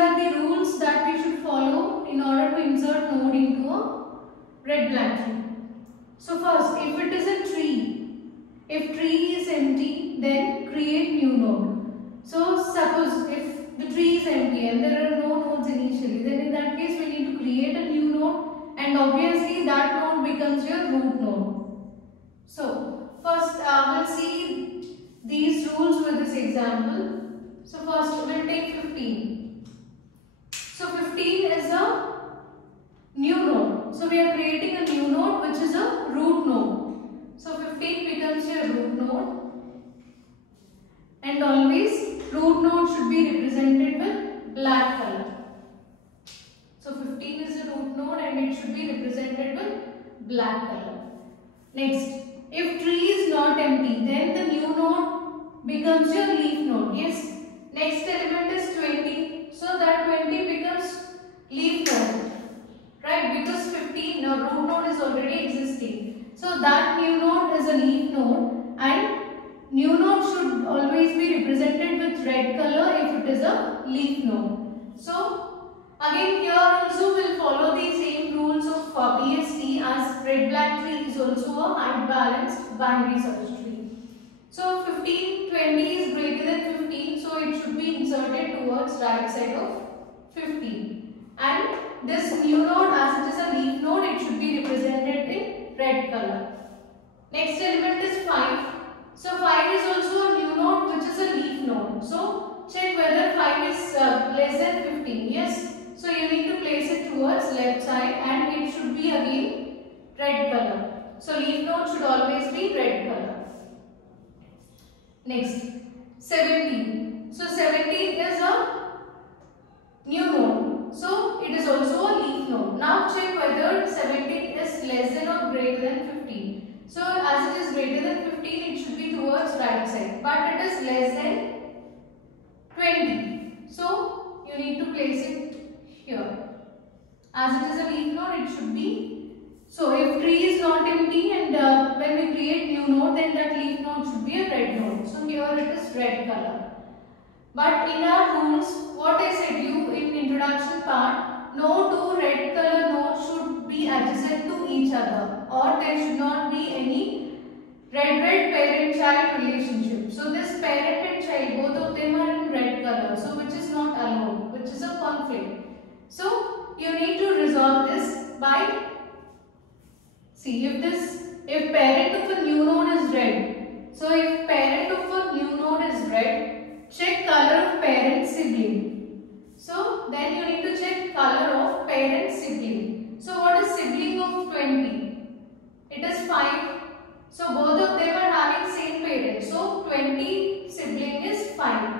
are the rules that we should follow in order to insert node into a red blank tree. So first, if it is a tree, if tree is empty, then create new node. So suppose if the tree is empty and there are no nodes initially, then in that case we need to create a new node, and obviously that node becomes your root node. So first we'll see these rules with this example. So first we'll take 15. So 15 is a new node. So we are creating a new node which is a root node. So 15 becomes your root node, and always root node should be represented with black color. So 15 is a root node and it should be represented with black color. Next, if tree is not empty, then the new node becomes your leaf node. Yes. Next element is 20. So that 20 becomes leaf node. Right? Because 15, the root node is already existing. So that new node is a leaf node, and new node should always be represented with red color if it is a leaf node. So again here also we will follow the same rules of BST, as red black tree is also a height balanced binary search tree. So 15, 20 is greater than 15, so it should be inserted towards right side of 15. And this new node, as it is a leaf node, it should be represented in red color. Next element is 5. So 5 is also a new node which is a leaf node. So check whether 5 is less than 15. Yes. So you need to place it towards left side and it should be again red color. So leaf node should always be red color. Next, 17. So 17 is a new node. So it is also a leaf node. Now check whether 17 is less than or greater than 15. So as it is greater than 15, it should be towards right side. But it is less than 20. So you need to place it here. As it is a leaf node, it should be. So if tree is not empty and when we create new node, then that leaf node should be a red node. So here it is red color. But in our rules, what I said you in introduction part, no two red color nodes should be adjacent to each other, or there should not be any red parent-child relationship. So this parent and child, both of them are in red color, so which is not allowed, which is a conflict. So you need to resolve this by, see if parent of a new node is red. So if parent of a new node is red, check color of parent sibling. So then you need to check color of parent sibling. So what is sibling of 20? It is 5. So both of them are having same parent. So 20 sibling is 5.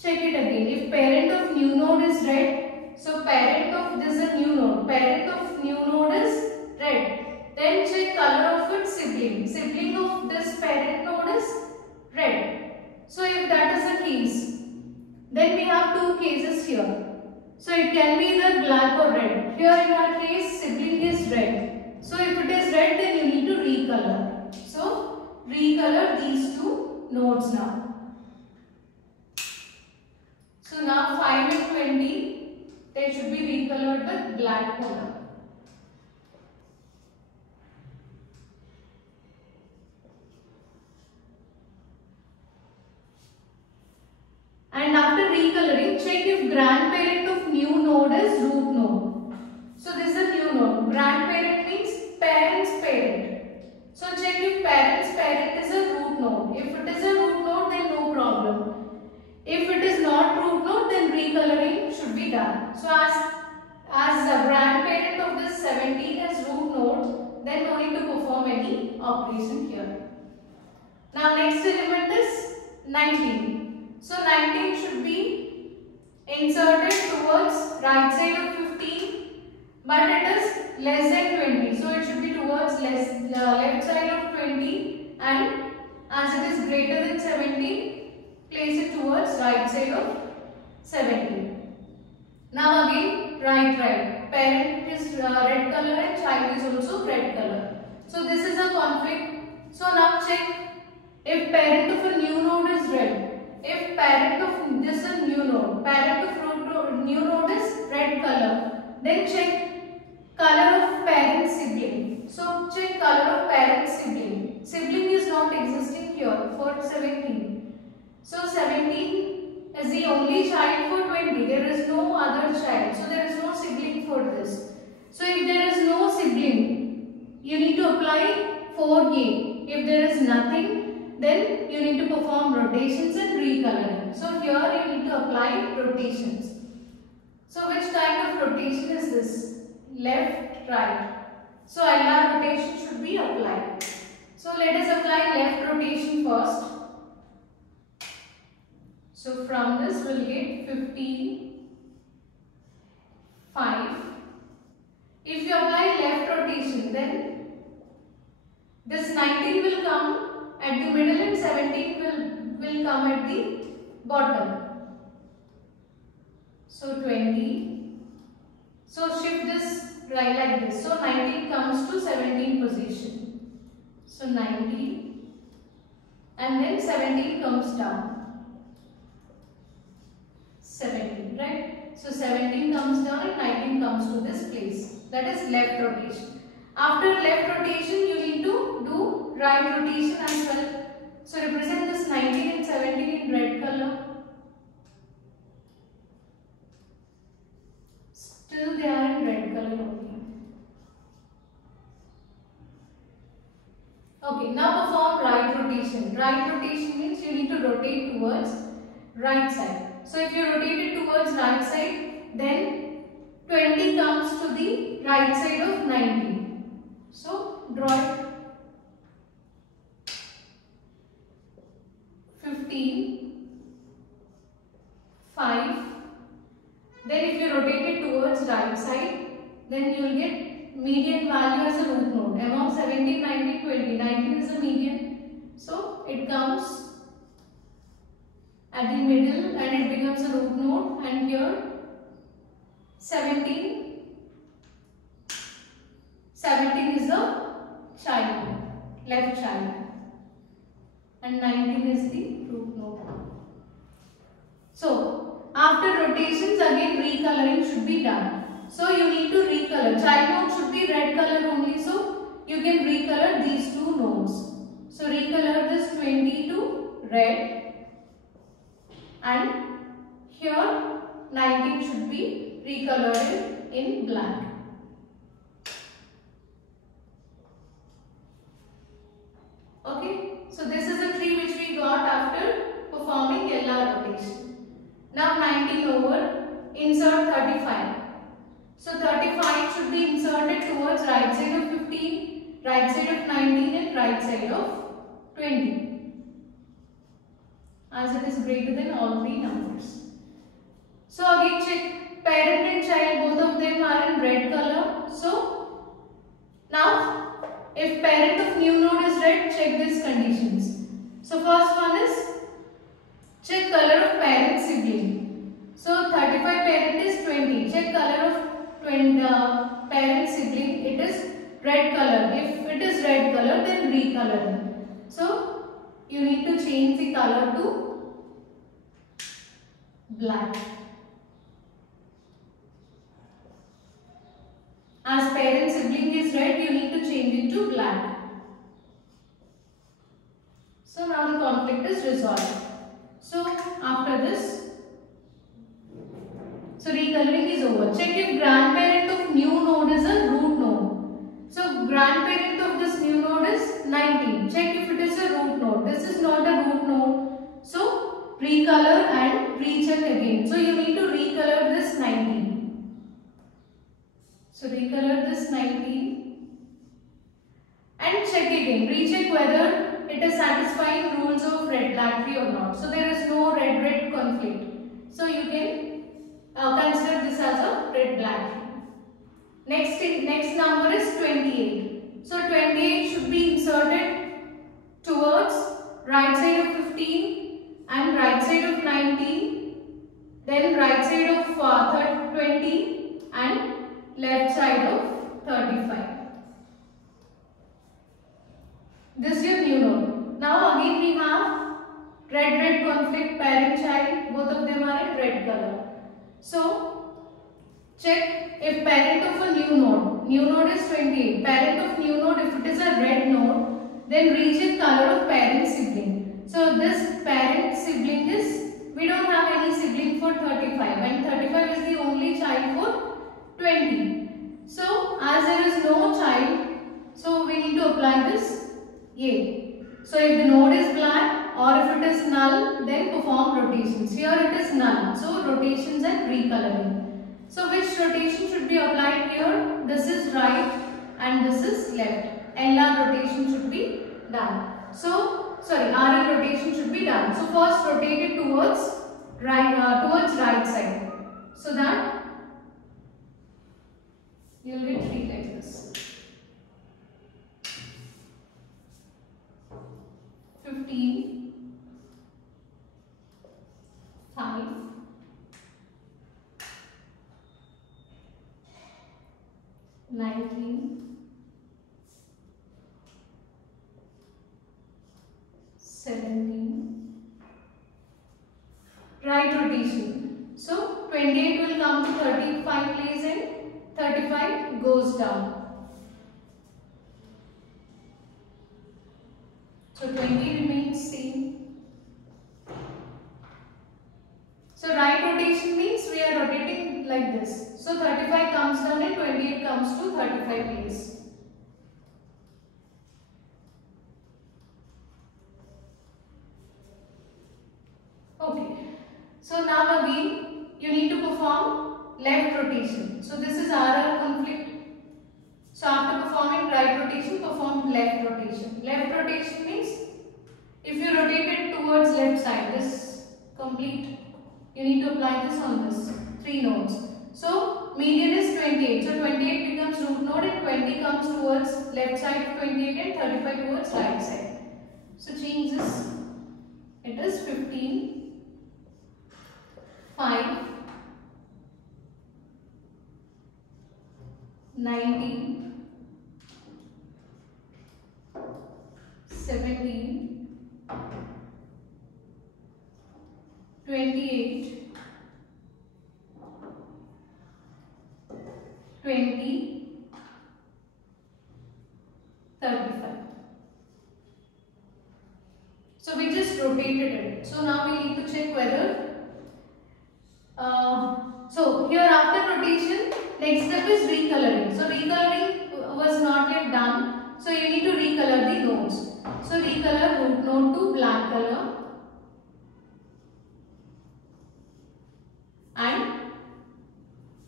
Check it again. If parent of new node is red, so parent of this is a new node. Parent of new node is red. Then check color of its sibling. Sibling of this parent node is red. So if that is the case, then we have two cases here. So it can be either black or red. Here in our case, sibling is red. So if it is red, then you need to recolor. So recolor these two nodes now. So now 5 and 20, they should be recolored with black color. And after recoloring, check if grandparent of new node is root node. So this is a new node. Grandparent means parent's parent. So check if parent's parent is a root node. If it is a root node, then no problem. If it is not root node, then recoloring should be done. So as the grandparent of this 17 is root node, then no need to perform any operation here. Now next element is 19. So 19 should be inserted towards right side of 15, but it is less than 20. So it should be towards left side of 20, and as it is greater than 17, place it towards right side of 17. Now again right. Parent is red color and child is also red color. So this is a conflict. So now check if parent of a new node is red. If parent of this is a new node, parent of root new node is red color. Then check color of parent sibling. So check color of parent sibling. Sibling is not existing here for 17. So 17 is the only child for 20. There is no other child. So there is no sibling for this. So if there is no sibling, you need to apply 4A. If there is nothing, then you need to perform rotations and recoloring. So here you need to apply rotations. So which kind of rotation is this? Left, right. So LR rotation should be applied. So let us apply left rotation first. So from this we will get 15, 5. If you apply left rotation, then this 19 will come at the middle and 17 will come at the bottom. So 20. So shift this right like this. So 19 comes to 17 position. So 19 and then 17 comes down. 17, right? So 17 comes down and 19 comes to this place. That is left rotation. After left rotation, you need to do right rotation as well. So represent this 19 and 17 in red color. Still they are in red color only. Okay, now perform right rotation. Right rotation means you need to rotate towards right side. So if you rotate it towards right side, then 20 comes to the right side of 19. So draw it. 15, 5. Then if you rotate it towards right side, then you will get median value as a root node. Among 17, 19, 20. 19 is the median. So it comes at the middle and it becomes a root node, and here 17 is the child node, left child, and 19 is the root node. So after rotations, again recoloring should be done. So you need to recolor. Child node should be red color only, so you can recolor these two nodes. So recolor this 20 to red, and here 19 should be recolored in black. Okay, so this is the tree which we got after performing LR rotation. Now 19 over, insert 35. So 35 should be inserted towards right side of 15, right side of 19 and right side of 20. As it is greater than all three numbers. So again check parent and child, both of them are in red color. So now if parent of new node is red, check these conditions. So first one is check color of parent sibling. So 35 parent is 20. Check color of parent sibling. It is red color. If it is red color, then recolor. So you need to change the color to black. As parent sibling is red, you need to change it to black. So now the conflict is resolved. So after this, so recoloring is over. Check if grandparent of new node is a root node. So grandparent of this new node is 19. Check if it is a root node. This is not a root node. So recolor and recheck again. So you need to recolor this 19. So recolor this 19 and check again. Recheck whether it is satisfying rules of red black tree or not. So there is no red red conflict. So you can consider this as a red black tree. Next number is 28. So 28 should be inserted towards right side of 15 and right side of 19, then right side of 20 and left side of 35. This is your new node. Now again we have red conflict parent child, both of them are in red color. So check if parent of a new node is 28. Parent of new node, if it is a red node, then recheck color of parent sibling. So this parent sibling is, we don't have any sibling for 35 and 35 is the only child for 20. So as there is no child, so we need to apply this A. So if the node is black or if it is null, then perform rotations. Here it is null, so rotations and recoloring. So which rotation should be applied here? This is right and this is left. LR rotation should be done. So RL rotation should be done. So first rotate it towards right side, so that you will get 3 like this. 15, 5, 19, 17. Right rotation. So 28 will come to 35 place and 35 goes down. So 20 remains same. So right rotation means we are rotating like this. So 35 comes down and 28 comes to 35 place. Okay. So now again you need to perform left rotation. So this is RR conflict. So after performing right rotation, perform left rotation. Left rotation means if you rotate it towards left side, this complete, you need to apply this on this 3 nodes. So median is 28. So 28 becomes root node and 20 comes towards left side of 28 and 35 towards right side. So change this. It is 15, 5, 19, 17, 28, 20, 35. So we just rotated it. So now we need to check whether so here after rotation, next step is recoloring. So recoloring was not yet done. So you need to recolor the nodes. So recolor root node to black color and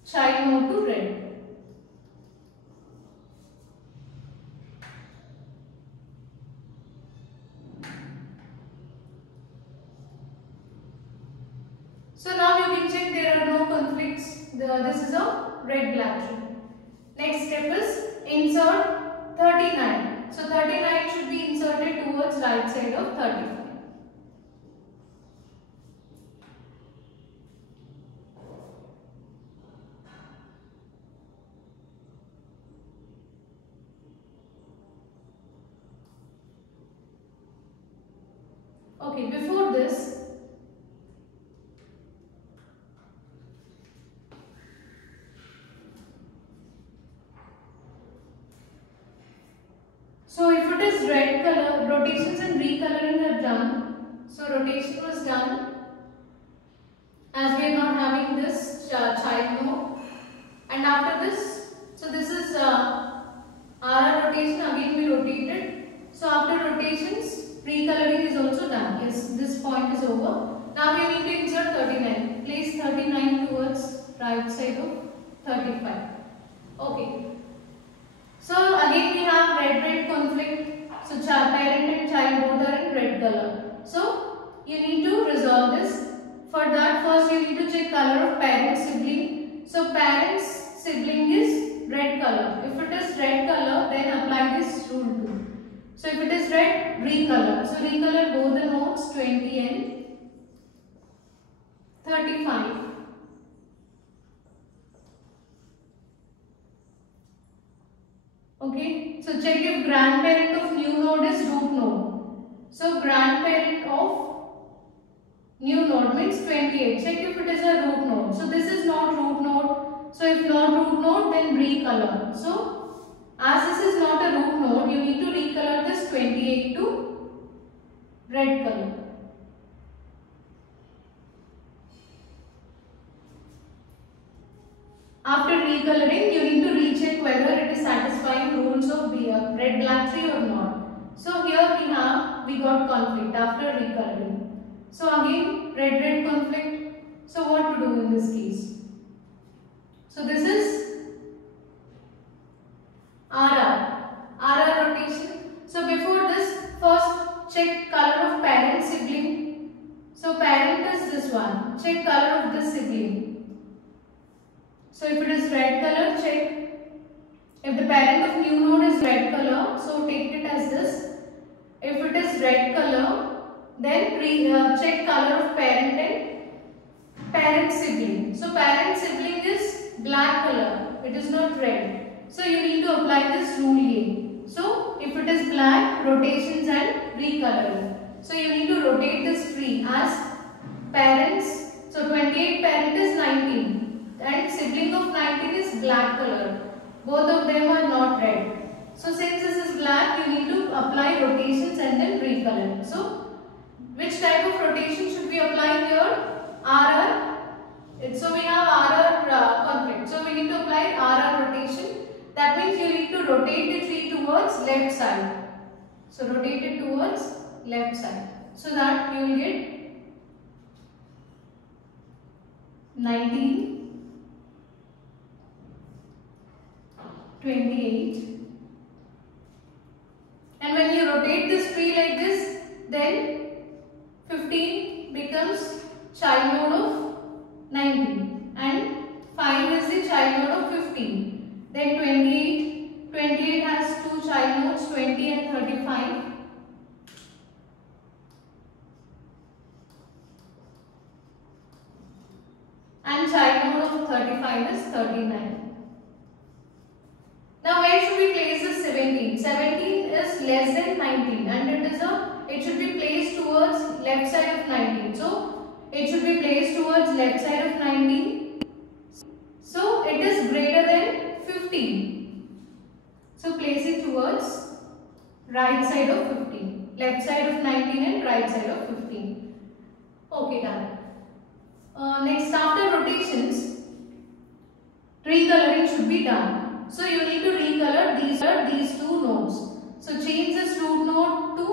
child node to red. So now you can check there are no conflicts. This is a red black tree. Next step is insert 39. So 39 should be inserted towards right side of 35. Okay, before this, so if it is red color, rotations and recoloring are done. So rotation was done as we are not having this child node. And after this, so this is RR rotation, again we rotated. So after rotations, recoloring is also done. Yes, this point is over. Now we need to insert 39. Place 39 towards right side of 35. Okay. So again we have red conflict. So parent and child both are in red color. So you need to resolve this. For that, first you need to check color of parent sibling. So parent's sibling is red color. If it is red color, then apply this rule too. So if it is red, recolor. So recolor both the nodes 20 and 35. Okay, so check if grandparent of new node is root node. So grandparent of New node means 28. Check if it is a root node. So this is not root node. So if not root node, then recolor. So as this is not a root node, you need to recolor this 28 to red color. After recoloring, you need to recheck whether it is satisfying rules of red black tree or not. So here we got conflict after recoloring. So again red conflict. So what to do in this case? So this is RR rotation. So before this, first check color of parent sibling. So parent is this one. Check color of this sibling. So if it is red color, check. If the parent of new node is red color, so take it as this. If it is red color, then check color of parent and parent sibling. So parent sibling is black color. It is not red. So you need to apply this rule A. So if it is black, rotations and recoloring. So you need to rotate this tree as parents. So 28 parent is 19. And sibling of 19 is black color. Both of them are not red. So since this is black, you need to apply rotations and then recolor. So which type of rotation should we apply here? RR. So we have RR conflict. So we need to apply RR rotation. That means you need to rotate the tree towards left side. So rotate it towards left side. So that you will get 19. 28, and when you rotate this tree like this, then 15 becomes child node of 19 and 5 is the child node of 15. Then 28 has two child nodes, 20 and 35. And child node of 35 is 39. Now where should we place this 17? 17 is less than 19 and it should be placed towards left side of 19. So it should be placed towards left side of 19. So it is greater than 15. So place it towards right side of 15. Left side of 19 and right side of 15. Okay, done. Next, after rotations, recoloring should be done. So you need to recolor these two nodes. So change this root node to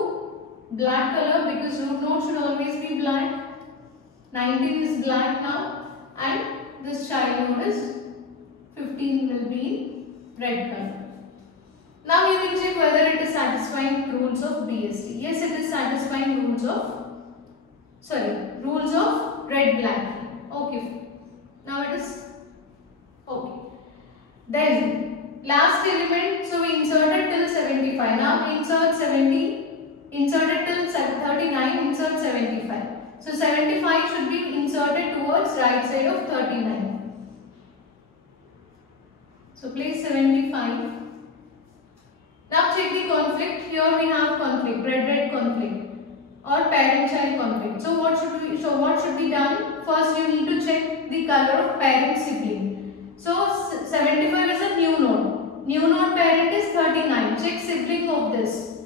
black color because root node should always be black. 19 is black now and this child node is 15 will be red color. Now you can check whether it is satisfying rules of BST. Yes, it is satisfying rules of red black. Okay. Now it is okay. Then last element, so we inserted till 75. Now insert 70, inserted till 39, insert 75. So 75 should be inserted towards right side of 39. So place 75. Now check the conflict. Here we have conflict, red conflict or parent-child conflict. So what should be done? First you need to check the color of parent sibling. So 75 is a new node. New node parent is 39. Check sibling of this.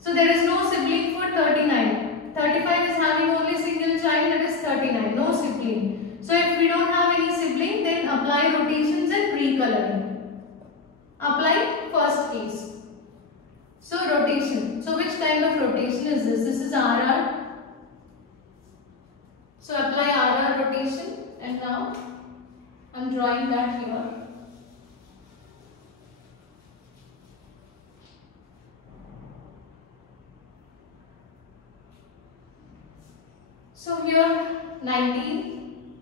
So there is no sibling for 39. 35 is having only single child, that is 39. No sibling. So if we don't have any sibling, then apply rotations and recoloring. Apply first case. So rotation. So which kind of rotation is this? This is RR. So apply RR rotation and now I am drawing that here. So here 19,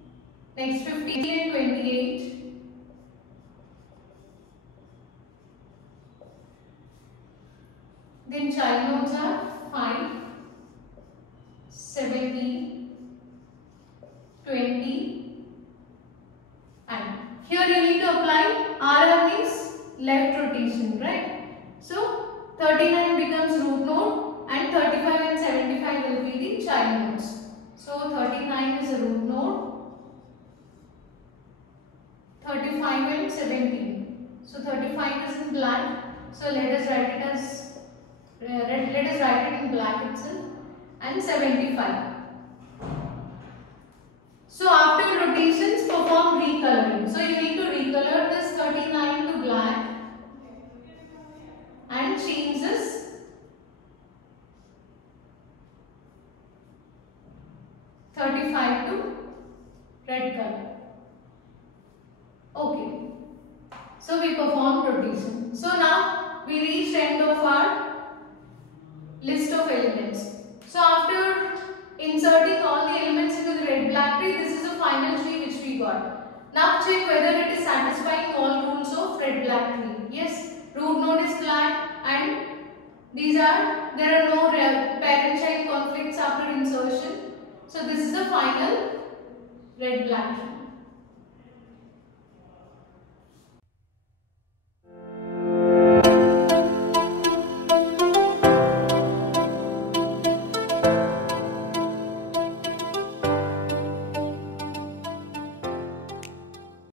next 15 and 28. Then child nodes are 5, 17, 20 and here you need to apply RR means left rotation, right? So 39 becomes root node and 35 and 75 will be the child nodes. So 39 35 and 17. So 35 is in black. So let us write it as let us write it in black itself, and 75. So after rotations, perform recoloring. So you need to recolor this 39 to black and change this 35 to red color. Okay. So we performed rotation. So now we reached end of our list of elements. So after inserting all the elements into the red black tree, this is the final tree which we got. Now check whether it is satisfying all rules of red black tree. Yes, root node is black and there are no parent-child conflicts after insertion. So this is the final red black tree.